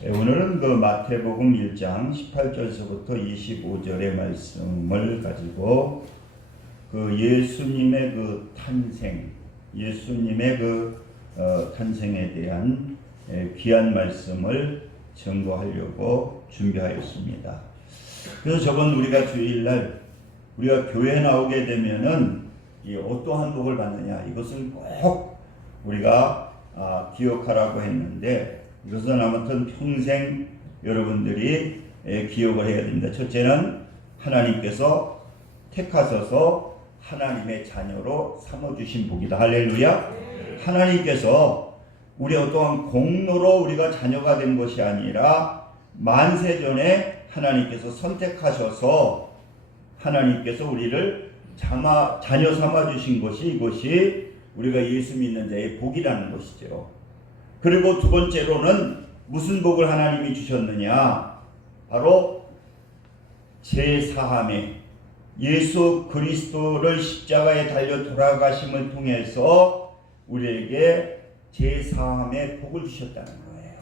오늘은 그 마태복음 1장 18절서부터 25절의 말씀을 가지고 그 예수님의 그 탄생, 예수님의 탄생에 대한 귀한 말씀을 전거하려고 준비하였습니다. 그래서 저번 우리가 주일날 우리가 교회 나오게 되면은 이 어떠한 복을 받느냐, 이것은 꼭 우리가 기억하라고 했는데, 이것은 아무튼 평생 여러분들이 기억을 해야 됩니다. 첫째는 하나님께서 택하셔서 하나님의 자녀로 삼아주신 복이다. 할렐루야. 하나님께서 우리 어떠한 공로로 우리가 자녀가 된 것이 아니라 만세전에 하나님께서 선택하셔서 하나님께서 우리를 자녀 삼아주신 것이, 이것이 우리가 예수 믿는 자의 복이라는 것이죠. 그리고 두 번째로는 무슨 복을 하나님이 주셨느냐, 바로 제사함에 예수 그리스도를 십자가에 달려 돌아가심을 통해서 우리에게 제사함의 복을 주셨다는 거예요.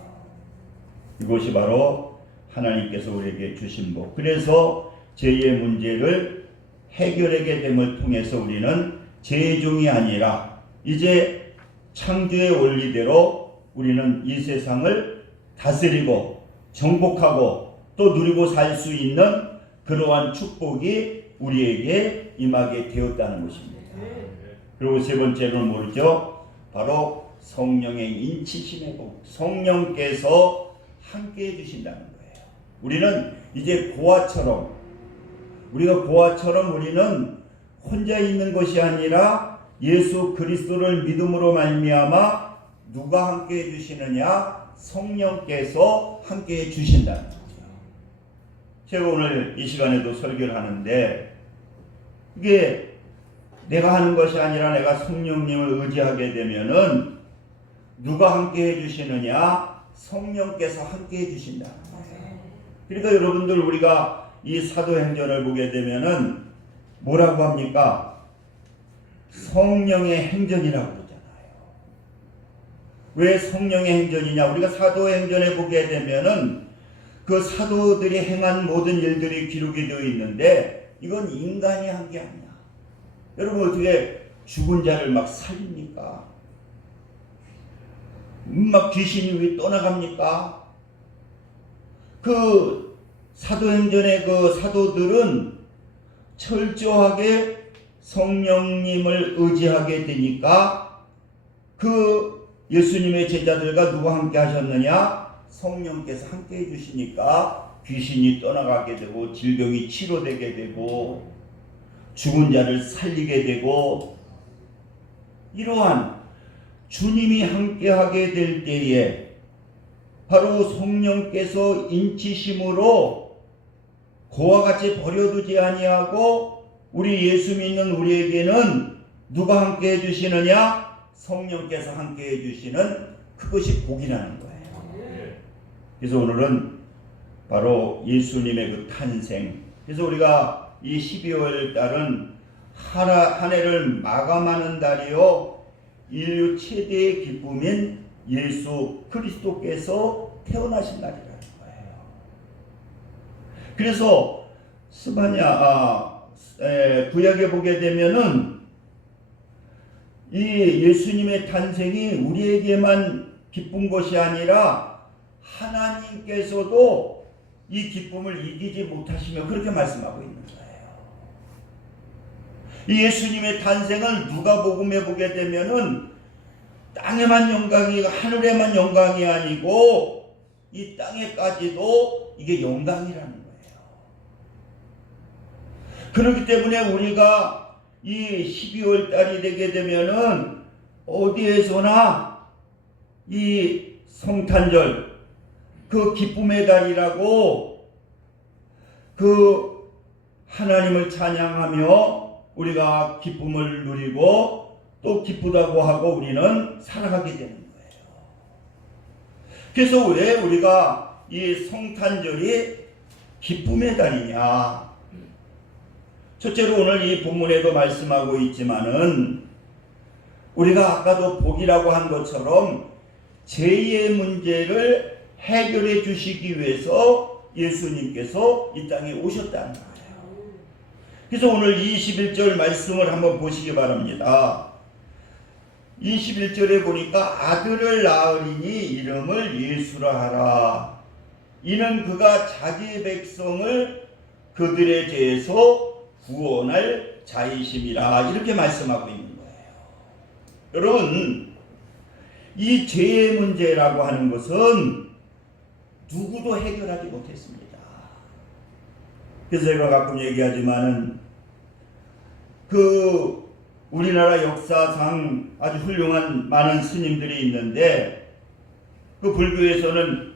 이것이 바로 하나님께서 우리에게 주신 복. 그래서 죄의 문제를 해결하게 됨을 통해서 우리는 죄의 종이 아니라 이제 창조의 원리대로 우리는 이 세상을 다스리고 정복하고 또 누리고 살 수 있는 그러한 축복이 우리에게 임하게 되었다는 것입니다. 그리고 세 번째로는 뭐죠? 바로 성령의 인치심의 복. 성령께서 함께 해주신다는 거예요. 우리는 이제 우리가 고아처럼 우리는 혼자 있는 것이 아니라 예수 그리스도를 믿음으로 말미암아 누가 함께 해주시느냐? 성령께서 함께 해주신다는 거죠. 제가 오늘 이 시간에도 설교를 하는데, 이게 내가 하는 것이 아니라 내가 성령님을 의지하게 되면은 누가 함께 해주시느냐? 성령께서 함께 해주신다는 거예요. 그러니까 여러분들, 우리가 이 사도행전을 보게 되면은 뭐라고 합니까? 성령의 행전이라고 그러잖아요. 왜 성령의 행전이냐? 우리가 사도행전에 보게 되면은 그 사도들이 행한 모든 일들이 기록이 되어 있는데, 이건 인간이 한 게 아니야. 여러분, 어떻게 죽은 자를 막 살립니까? 막 귀신이 왜 떠나갑니까? 그 사도행전의 그 사도들은 철저하게 성령님을 의지하게 되니까 그 예수님의 제자들과 누가 함께 하셨느냐? 성령께서 함께 해주시니까 귀신이 떠나가게 되고 질병이 치료되게 되고 죽은 자를 살리게 되고, 이러한 주님이 함께하게 될 때에 바로 성령께서 인치심으로 그와 같이 버려두지 아니하고 우리 예수 믿는 우리에게는 누가 함께 해주시느냐? 성령께서 함께 해주시는 그것이 복이라는 거예요. 그래서 오늘은 바로 예수님의 그 탄생. 그래서 우리가 이 12월 달은 한 해를 마감하는 달이요, 인류 최대의 기쁨인 예수 그리스도께서 태어나신 날이라는 거예요. 그래서 구약에 보게 되면은 이 예수님의 탄생이 우리에게만 기쁜 것이 아니라 하나님께서도 이 기쁨을 이기지 못하시며 그렇게 말씀하고 있는 거예요. 이 예수님의 탄생을 누가복음에 보게 되면은 땅에만 영광이, 하늘에만 영광이 아니고 이 땅에까지도 이게 영광이라는 거예요. 그렇기 때문에 우리가 이 12월 달이 되게 되면은 어디에서나 이 성탄절, 그 기쁨의 달이라고 그 하나님을 찬양하며 우리가 기쁨을 누리고 또 기쁘다고 하고 우리는 살아가게 되는 거예요. 그래서 왜 우리가 이 성탄절이 기쁨의 달이냐? 첫째로 오늘 이 본문에도 말씀하고 있지만은 우리가 아까도 복이라고 한 것처럼 죄의 문제를 해결해 주시기 위해서 예수님께서 이 땅에 오셨다는 거예요. 그래서 오늘 21절 말씀을 한번 보시기 바랍니다. 21절에 보니까 아들을 낳으리니 이름을 예수라 하라. 이는 그가 자기 백성을 그들의 죄에서 구원할 자이심이라. 이렇게 말씀하고 있는 거예요. 여러분, 이 죄의 문제라고 하는 것은 누구도 해결하지 못했습니다. 그래서 제가 가끔 얘기하지만은 우리나라 역사상 아주 훌륭한 많은 스님들이 있는데 그 불교에서는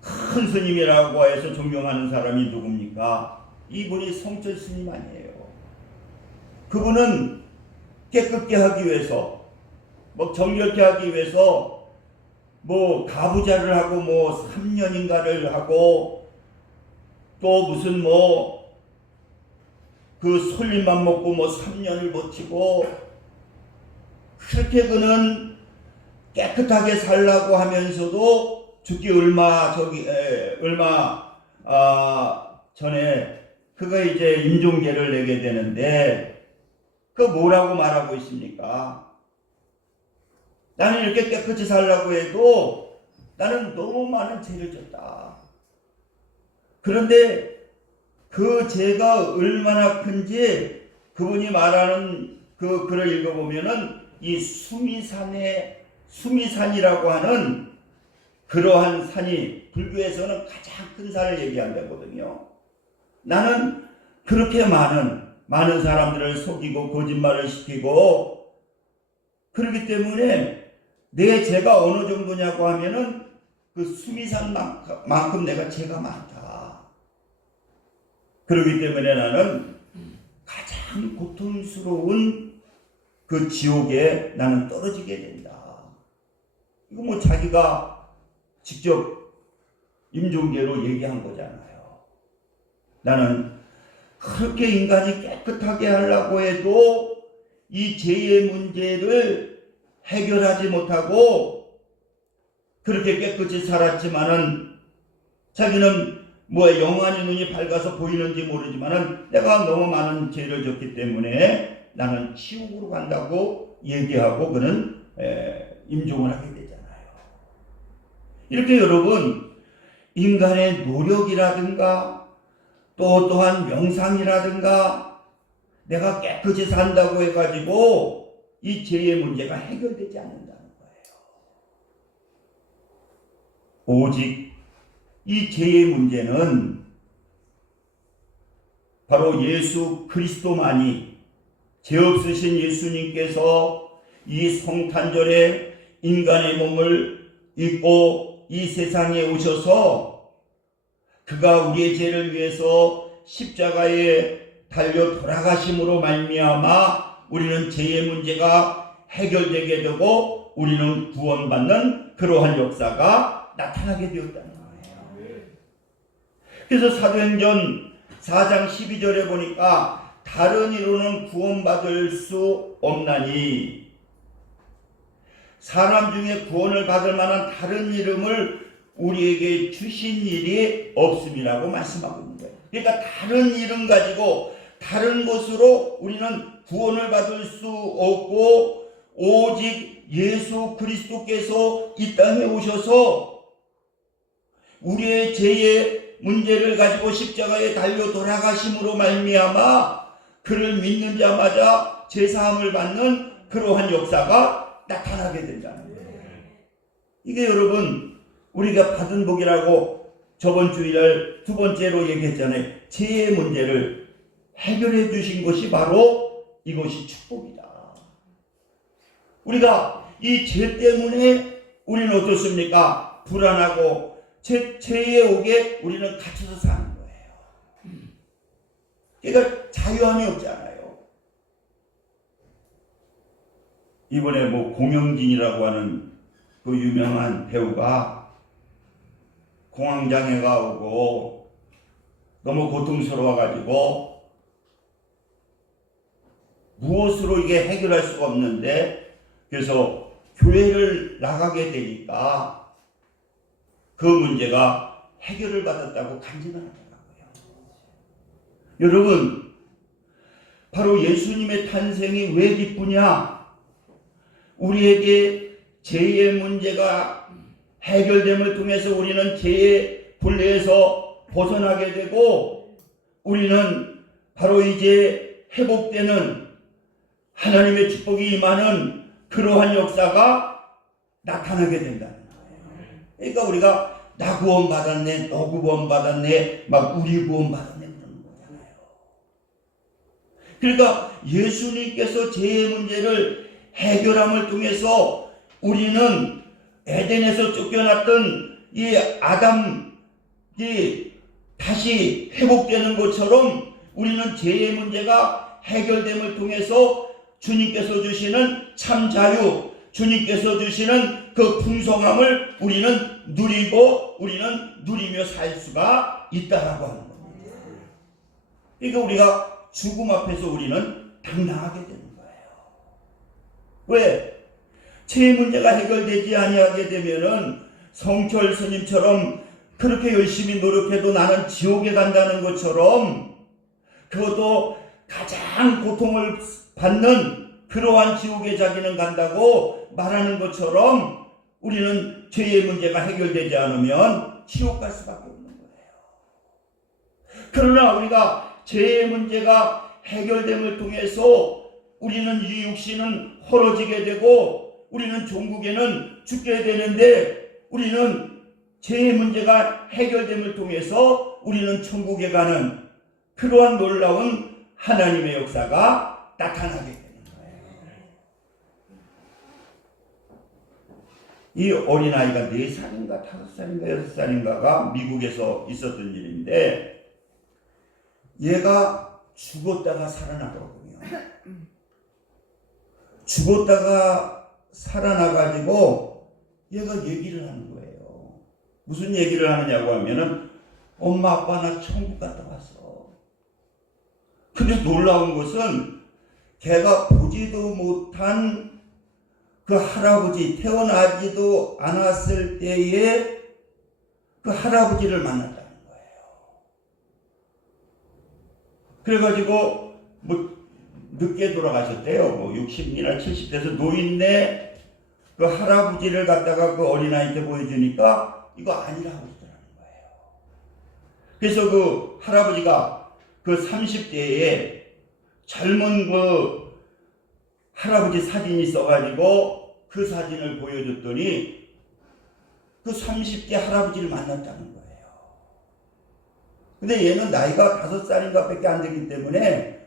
큰 스님이라고 해서 존경하는 사람이 누굽니까? 이분이 성철 스님 아니에요. 그분은 깨끗게 하기 위해서 정결케 하기 위해서 가부자를 하고 3년인가를 하고 또 무슨 솔잎만 먹고 3년을 버티고 그렇게 그는 깨끗하게 살라고 하면서도 죽기 얼마 전에 그가 이제 임종계를 내게 되는데 그 뭐라고 말하고 있습니까? 나는 이렇게 깨끗이 살라고 해도 나는 너무 많은 죄를 졌다. 그런데 그 죄가 얼마나 큰지 그분이 말하는 그 글을 읽어보면은 이 수미산이라고 하는 그러한 산이 불교에서는 가장 큰 산을 얘기한다거든요. 나는 그렇게 많은 사람들을 속이고 거짓말을 시키고 그렇기 때문에 내 죄가 어느 정도냐고 하면은 그 수미산만큼 내가 죄가 많다. 그렇기 때문에 나는 가장 고통스러운 그 지옥에 나는 떨어지게 된다. 이거 자기가 직접 임종계로 얘기한 거잖아요. 나는 그렇게 인간이 깨끗하게 하려고 해도 이 죄의 문제를 해결하지 못하고 그렇게 깨끗이 살았지만은 자기는 영안의 눈이 밝아서 보이는지 모르지만은 내가 너무 많은 죄를 졌기 때문에 나는 지옥으로 간다고 얘기하고 그는 임종을 하게 되잖아요. 이렇게 여러분 인간의 노력이라든가 또한 명상이라든가 내가 깨끗이 산다고 해가지고 이 죄의 문제가 해결되지 않는다는 거예요. 오직 이 죄의 문제는 바로 예수 그리스도만이 죄 없으신 예수님께서 이 성탄절에 인간의 몸을 입고 이 세상에 오셔서 그가 우리의 죄를 위해서 십자가에 달려 돌아가심으로 말미암아 우리는 죄의 문제가 해결되게 되고 우리는 구원받는 그러한 역사가 나타나게 되었다는 거예요. 그래서 사도행전 4장 12절에 보니까 다른 이로는 구원받을 수 없나니 사람 중에 구원을 받을 만한 다른 이름을 우리에게 주신 일이 없음이라고 말씀하고 있는 거예요. 그러니까 다른 이름 가지고 다른 것으로 우리는 구원을 받을 수 없고 오직 예수 그리스도께서 이 땅에 오셔서 우리의 죄의 문제를 가지고 십자가에 달려 돌아가심으로 말미암아 그를 믿는 자마다 죄사함을 받는 그러한 역사가 나타나게 된다는 거예요. 이게 여러분 우리가 받은 복이라고 저번 주일 두 번째로 얘기했잖아요. 죄의 문제를 해결해 주신 것이 바로 이것이 축복이다. 우리가 이 죄 때문에 우리는 어떻습니까? 불안하고 죄의 옥에 우리는 갇혀서 사는 거예요. 그러니까 자유함이 없잖아요. 이번에 공영진이라고 하는 그 유명한 배우가 공황장애가 오고 너무 고통스러워가지고 무엇으로 이게 해결할 수가 없는데 그래서 교회를 나가게 되니까 그 문제가 해결을 받았다고 간증하더라고요. 여러분, 바로 예수님의 탄생이 왜 기쁘냐? 우리에게 죄의 문제가 해결됨을 통해서 우리는 죄의 굴레에서 벗어나게 되고, 우리는 바로 이제 회복되는 하나님의 축복이 임하는 그러한 역사가 나타나게 된다는 거예요. 그러니까 우리가 나 구원 받았네, 너 구원 받았네, 막 우리 구원 받았네 그러는 거잖아요. 그러니까 예수님께서 죄의 문제를 해결함을 통해서 우리는 에덴에서 쫓겨났던 이 아담이 다시 회복되는 것처럼 우리는 죄의 문제가 해결됨을 통해서 주님께서 주시는 참 자유, 주님께서 주시는 그 풍성함을 우리는 누리고 우리는 누리며 살 수가 있다라고 하는 겁니다. 그러니까 우리가 죽음 앞에서 우리는 당당하게 되는 거예요. 왜? 죄의 문제가 해결되지 아니하게 되면은 성철 스님처럼 그렇게 열심히 노력해도 나는 지옥에 간다는 것처럼, 그것도 가장 고통을 받는 그러한 지옥에 자기는 간다고 말하는 것처럼 우리는 죄의 문제가 해결되지 않으면 지옥 갈 수밖에 없는 거예요. 그러나 우리가 죄의 문제가 해결됨을 통해서 우리는 이 육신은 헐어지게 되고 우리는 종국에는 죽게 되는데, 우리는 죄의 문제가 해결됨을 통해서 우리는 천국에 가는 그러한 놀라운 하나님의 역사가 나타나게 되는 거예요. 이 어린아이가 4살인가 5살인가 6살인가가 미국에서 있었던 일인데, 얘가 죽었다가 살아나거든요. 죽었다가 살아나가지고 얘가 얘기를 하는 거예요. 무슨 얘기를 하느냐고 하면은, 엄마 아빠 나 천국 갔다 왔어. 근데 놀라운 것은 걔가 보지도 못한 그 할아버지, 태어나지도 않았을 때에 그 할아버지를 만났다는 거예요. 그래가지고 뭐 늦게 돌아가셨대요. 뭐 60이나 70대에서 노인네 그 할아버지를 갖다가 그 어린아이한테 보여주니까 이거 아니라고 그러더라는 거예요. 그래서 그 할아버지가 그 30대에 젊은 그 할아버지 사진이 있어가지고 그 사진을 보여줬더니 그 30대 할아버지를 만났다는 거예요. 근데 얘는 나이가 5살인가 밖에 안 되기 때문에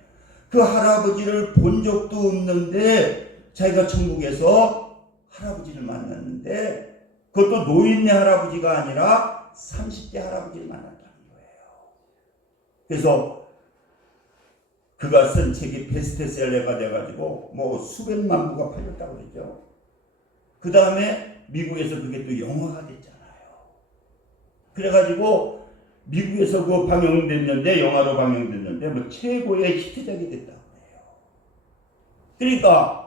그 할아버지를 본 적도 없는데 자기가 천국에서 할아버지를 만났는데, 그것도 노인네 할아버지가 아니라 30대 할아버지를 만났다는 거예요. 그래서 그가 쓴 책이 베스트셀러가 돼가지고 뭐 수백만 부가 팔렸다고 그랬죠. 그 다음에 미국에서 그게 또 영화가 됐잖아요. 그래가지고 미국에서 그 방영됐는데, 영화로 방영됐는데 뭐 최고의 히트작이 됐다고 해요. 그러니까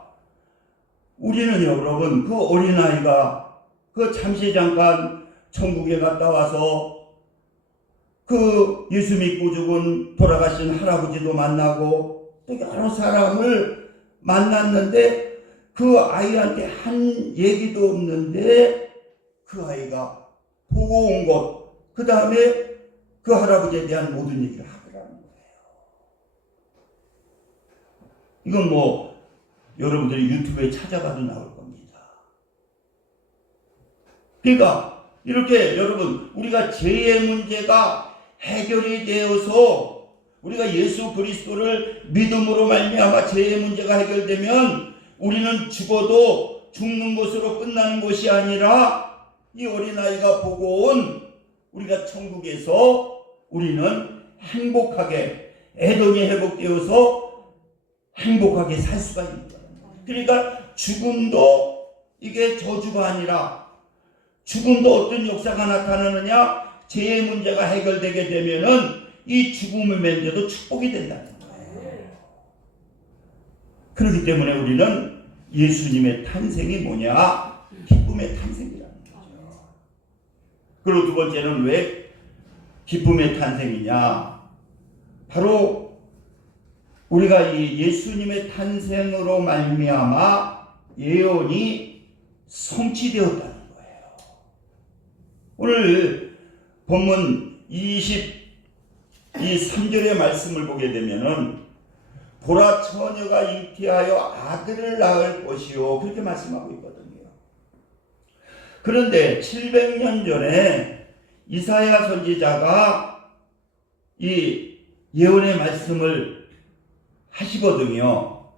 우리는 여러분, 그 어린아이가 그 잠시 잠깐 천국에 갔다 와서 그 예수 믿고 죽은 돌아가신 할아버지도 만나고 또 여러 사람을 만났는데 그 아이한테 한 얘기도 없는데 그 아이가 보고 온 것, 그 다음에 그 할아버지에 대한 모든 얘기를 하더라는 거예요. 이건 뭐 여러분들이 유튜브에 찾아봐도 나올 겁니다. 그러니까 이렇게 여러분, 우리가 죄의 문제가 해결이 되어서 우리가 예수 그리스도를 믿음으로 말미암아 죄의 문제가 해결되면 우리는 죽어도 죽는 것으로 끝나는 것이 아니라 이 어린아이가 보고 온 우리가 천국에서 우리는 행복하게, 에덴이 회복되어서 행복하게 살 수가 있는 거예요. 그러니까 죽음도 이게 저주가 아니라, 죽음도 어떤 역사가 나타나느냐, 죄의 문제가 해결되게 되면은 이 죽음을 면제도 축복이 된다는 거예요. 그렇기 때문에 우리는 예수님의 탄생이 뭐냐? 기쁨의 탄생이라는 거죠. 그리고 두 번째는 왜 기쁨의 탄생이냐? 바로 우리가 이 예수님의 탄생으로 말미암아 예언이 성취되었다는 거예요. 오늘 본문 23절의 말씀을 보게 되면은 보라 처녀가 잉태하여 아들을 낳을 것이요, 그렇게 말씀하고 있거든요. 그런데 700년 전에 이사야 선지자가 이 예언의 말씀을 하시거든요.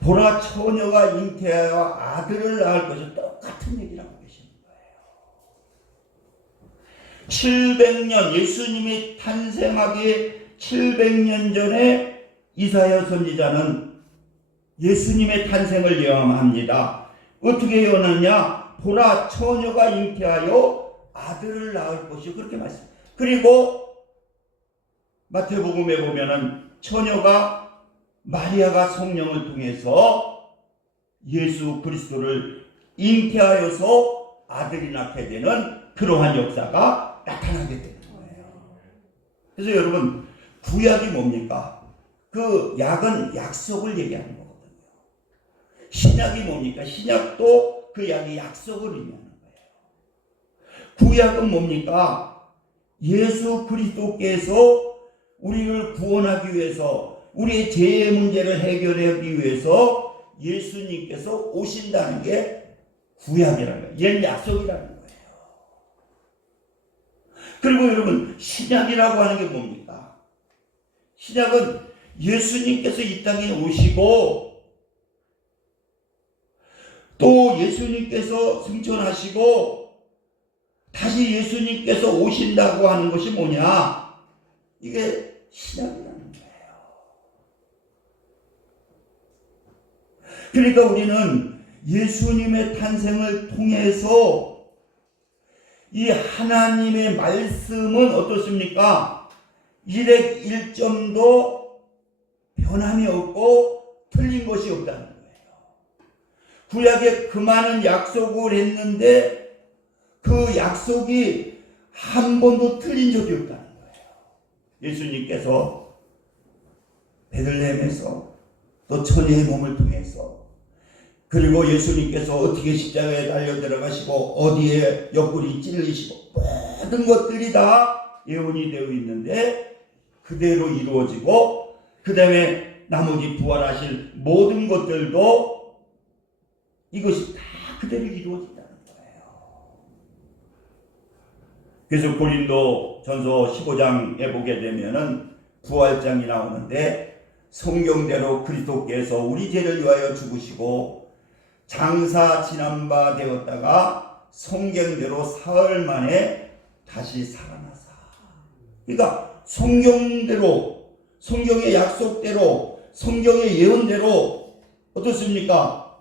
보라 처녀가 잉태하여 아들을 낳을 것이 똑같은 얘기를 하고 계시는 거예요. 700년, 예수님이 탄생하기 700년 전에 이사야 선지자는 예수님의 탄생을 예언합니다. 어떻게 예언하냐? 보라 처녀가 잉태하여 아들을 낳을 것이요, 그렇게 말씀. 그리고 마태복음에 보면은 처녀가 마리아가 성령을 통해서 예수 그리스도를 잉태하여서 아들이 낳게 되는 그러한 역사가 나타나게 되는 거예요. 그래서 여러분, 구약이 뭡니까? 그 약은 약속을 얘기하는 거거든요. 신약이 뭡니까? 신약도 그 약이 약속을 의미하는 거예요. 구약은 뭡니까? 예수 그리스도께서 우리를 구원하기 위해서, 우리의 죄의 문제를 해결하기 위해서 예수님께서 오신다는 게 구약이라는 거예요. 얘는 약속이라는 거예요. 그리고 여러분, 신약이라고 하는 게 뭡니까? 신약은 예수님께서 이 땅에 오시고 또 예수님께서 승천하시고 다시 예수님께서 오신다고 하는 것이 뭐냐? 이게 신약이라는 거예요. 그러니까 우리는 예수님의 탄생을 통해서 이 하나님의 말씀은 어떻습니까? 일점도 변함이 없고 틀린 것이 없다는 거예요. 구약에 그 많은 약속을 했는데 그 약속이 한 번도 틀린 적이 없다는 거예요. 예수님께서 베들레헴에서 또 처녀의 몸을 통해서, 그리고 예수님께서 어떻게 십자가에 달려 들어가시고 어디에 옆구리 찔리시고, 모든 것들이 다 예언이 되어 있는데 그대로 이루어지고, 그 다음에 나머지 부활하실 모든 것들도 이것이 다 그대로 이루어진다는 거예요. 그래서 고린도 전서 15장에 보게 되면은 부활장이 나오는데, 성경대로 그리스도께서 우리 죄를 위하여 죽으시고 장사 지난 바 되었다가 성경대로 사흘 만에 다시 살아나사. 그러니까 성경대로, 성경의 약속대로, 성경의 예언대로 어떻습니까?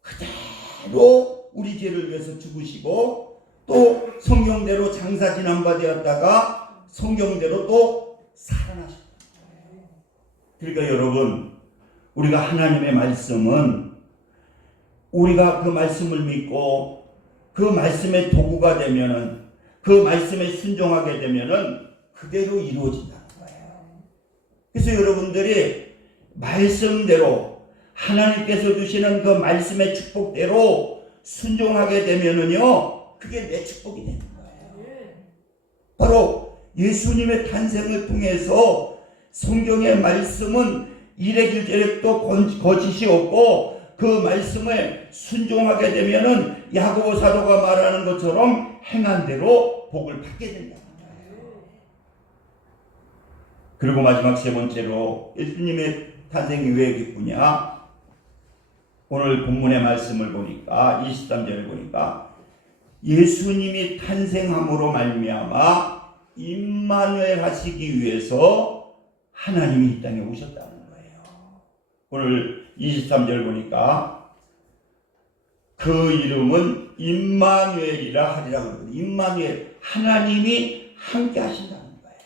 그대로 우리 죄를 위해서 죽으시고 또 성경대로 장사 지난 바 되었다가 성경대로 또 살아나셨다. 그러니까 여러분, 우리가 하나님의 말씀은 우리가 그 말씀을 믿고 그 말씀의 도구가 되면은, 그 말씀에 순종하게 되면은 그대로 이루어진다는 거예요. 그래서 여러분들이 말씀대로, 하나님께서 주시는 그 말씀의 축복대로 순종하게 되면은요, 그게 내 축복이 되는 거예요. 바로 예수님의 탄생을 통해서 성경의 말씀은 이래길저래도 거짓이 없고, 그 말씀을 순종하게 되면은 야고보 사도가 말하는 것처럼 행한 대로 복을 받게 된다는 거예요. 그리고 마지막 세 번째로 예수님의 탄생이 왜 기쁘냐? 오늘 본문의 말씀을 보니까 23절을 보니까 예수님이 탄생함으로 말미암아 임마누엘 하시기 위해서 하나님이 이 땅에 오셨다는 거예요. 오늘 23절 보니까 그 이름은 임마누엘이라 하리라 그러거든요. 임마누엘, 하나님이 함께 하신다는 거예요.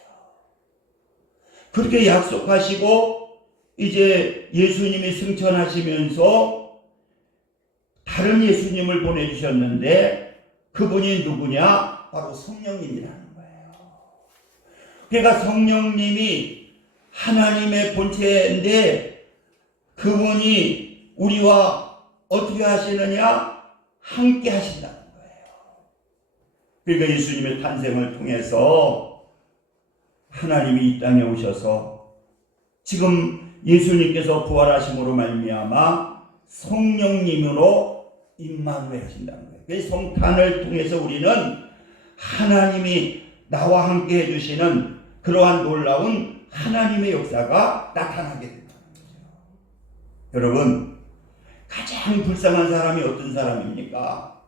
그렇게 약속하시고 이제 예수님이 승천하시면서 다른 예수님을 보내주셨는데, 그분이 누구냐? 바로 성령님이라는 거예요. 그러니까 성령님이 하나님의 본체인데 그분이 우리와 어떻게 하시느냐? 함께 하신다는 거예요. 그러니까 예수님의 탄생을 통해서 하나님이 이 땅에 오셔서 지금 예수님께서 부활하심으로 말미암아 성령님으로 임마누엘 하신다는 거예요. 그래서 성탄을 통해서 우리는 하나님이 나와 함께 해주시는 그러한 놀라운 하나님의 역사가 나타나게 된다는 거죠. 여러분, 가장 불쌍한 사람이 어떤 사람입니까?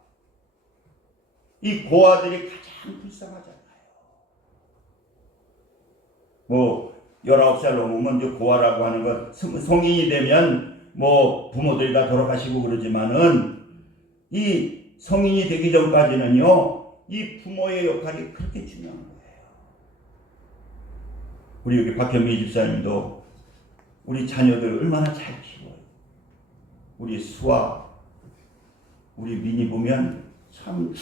이 고아들이 가장 불쌍하잖아요. 19살 넘으면 이제 고아라고 하는 것, 성인이 되면 부모들이 다 돌아가시고 그러지만은 이 성인이 되기 전까지는요, 이 부모의 역할이 그렇게 중요한 거예요. 우리 여기 박현미 집사님도 우리 자녀들 얼마나 잘 키워요. 우리 수아, 우리 민이 보면 참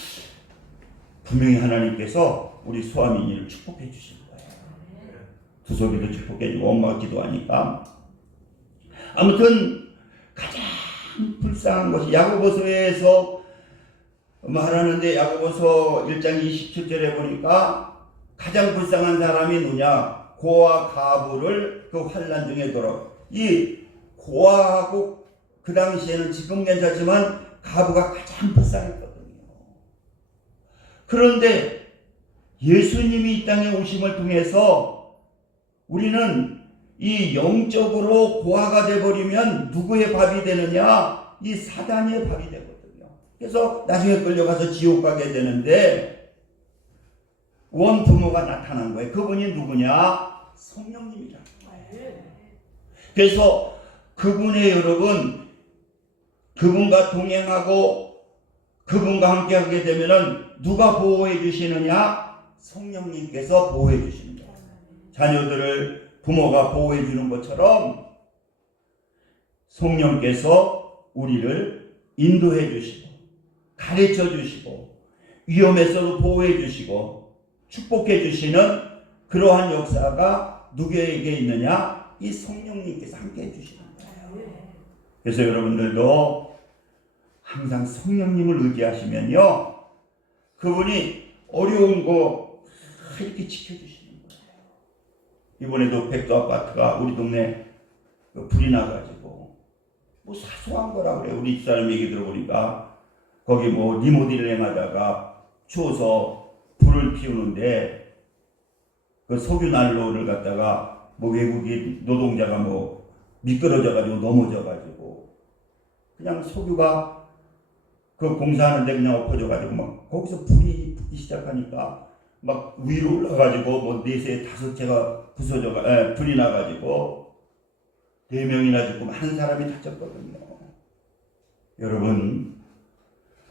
분명히 하나님께서 우리 수아 민이를 축복해 주신 거예요. 두소비도 축복해 주고 엄마가 기도하니까. 아무튼 가장 불쌍한 것이 야고보서에서 말하는데 야고보서 1장 27절에 보니까 가장 불쌍한 사람이 누구냐? 고아 가부를 그 환난 중에 돌아. 이 고아하고 그 당시에는 지금 괜찮지만 가부가 가장 불쌍했거든요. 그런데 예수님이 이 땅에 오심을 통해서 우리는 이 영적으로 고아가 되어버리면 누구의 밥이 되느냐? 이 사단의 밥이 되거든요. 그래서 나중에 끌려가서 지옥 가게 되는데 원부모가 나타난 거예요. 그분이 누구냐? 성령님이라는 거예요. 그래서 그분의 여러분, 그분과 동행하고 그분과 함께 하게 되면은 누가 보호해 주시느냐? 성령님께서 보호해 주시는 거예요. 자녀들을 부모가 보호해 주는 것처럼 성령께서 우리를 인도해 주시고 가르쳐 주시고 위험에서도 보호해 주시고 축복해 주시는 그러한 역사가 누구에게 있느냐? 이 성령님께서 함께 해주시는 거예요. 그래서 여러분들도 항상 성령님을 의지하시면요, 그분이 어려운 거 이렇게 지켜주시는 거예요. 이번에도 백도 아파트가 우리 동네 불이 나가지고 사소한 거라 그래요. 우리 집사람 얘기 들어보니까 거기 리모델링 하다가 추워서 불을 피우는데 그 석유 난로를 갖다가 외국인 노동자가 미끄러져가지고 넘어져가지고 그냥 석유가 그 공사하는데 그냥 엎어져가지고 거기서 불이 붙기 시작하니까 위로 올라가지고 4세 5채가 부서져가 불이 나가지고 4명이나 죽고 한 사람이 다쳤거든요. 여러분,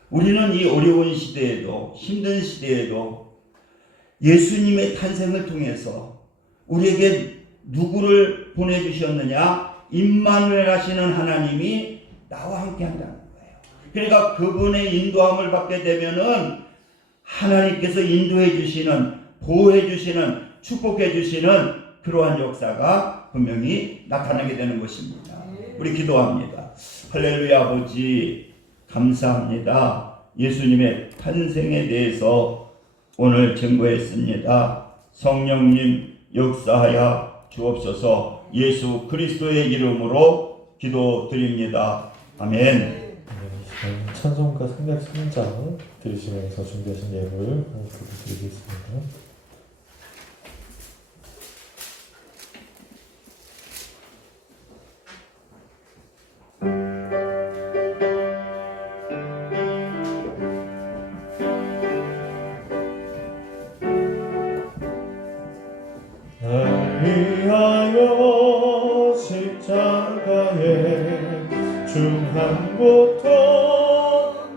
우리는 이 어려운 시대에도 힘든 시대에도 예수님의 탄생을 통해서 우리에게 누구를 보내주셨느냐? 임마누엘 하시는 하나님이 나와 함께 한다는 거예요. 그러니까 그분의 인도함을 받게 되면은 하나님께서 인도해 주시는, 보호해 주시는, 축복해 주시는 그러한 역사가 분명히 나타나게 되는 것입니다. 우리 기도합니다. 할렐루야. 아버지 감사합니다. 예수님의 탄생에 대해서 오늘 증거했습니다. 성령님 역사하여 주옵소서. 예수 그리스도의 이름으로 기도드립니다. 아멘. 찬송가 303장 들으시면서 준비하신 예물 드리겠습니다. 날 위하여 십자가에 중한 고통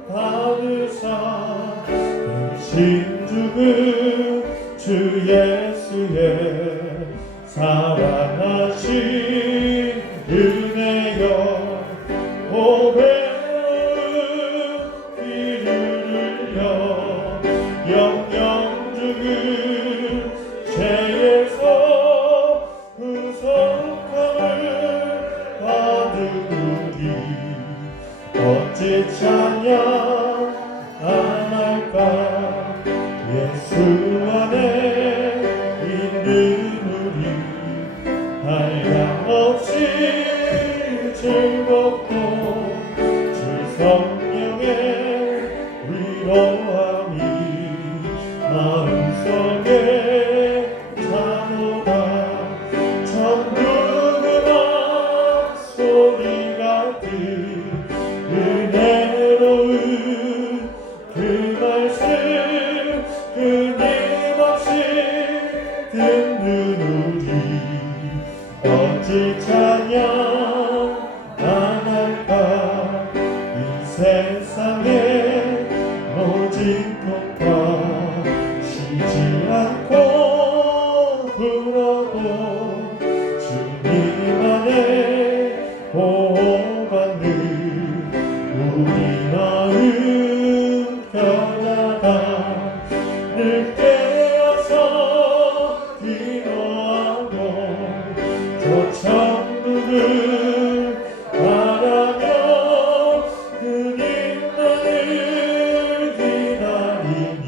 받으사 대신 죽은 주 예수의 사랑하신 은혜여 고배운 피를 흘려 기도함이 마음속에 자모다 천국의 소리 같은 은혜로운 그 말씀 끊임없이 듣는 우리 어찌 찬양 안 할까 이 세상에 모진 통과 쉬지 않고 불어도 주님 안에 보호받는 우리 마음 편하다 늘 깨어서 기도하고 저 천국을 바라며 그님만을 기다리니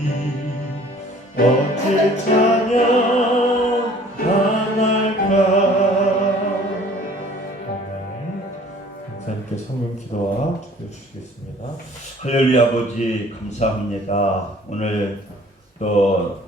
어찌 찬양 안 할까. 목사님께 성금 기도와 축복 주시겠습니다. 할렐루야. 아버지 감사합니다. 오늘 또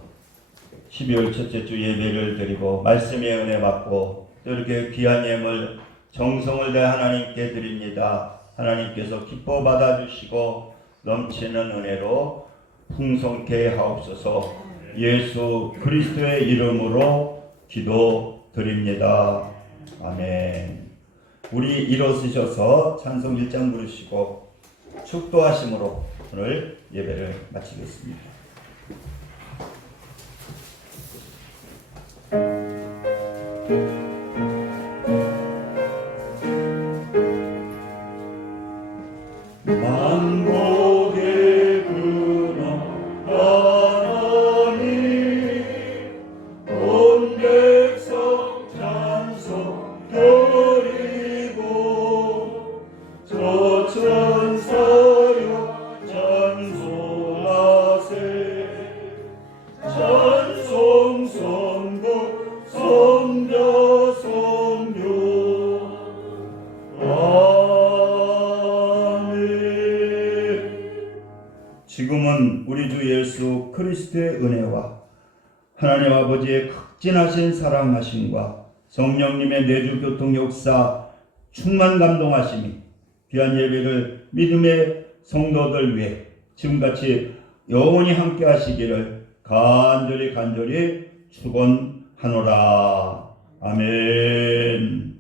12월 첫째 주 예배를 드리고 말씀의 은혜 받고 또 이렇게 귀한 예물 정성을 다해 하나님께 드립니다. 하나님께서 기뻐 받아주시고 넘치는 은혜로 풍성케 하옵소서. 예수 그리스도의 이름으로 기도드립니다. 아멘. 우리 일어서셔서 찬송 1장 부르시고 축도하심으로 오늘 예배를 마치겠습니다. 만복의 근원 하나님 온 백성 찬송 드리고 저 천사여 찬송하세 찬송 성부 성자 성료 지금은 우리 주 예수 그리스도의 은혜와 하나님 아버지의 극진하신 사랑하심과 성령님의 내주 교통 역사 충만 감동하심이 귀한 예배를 믿음의 성도들 위해 지금같이 영원히 함께 하시기를 간절히 축원하노라. 아멘.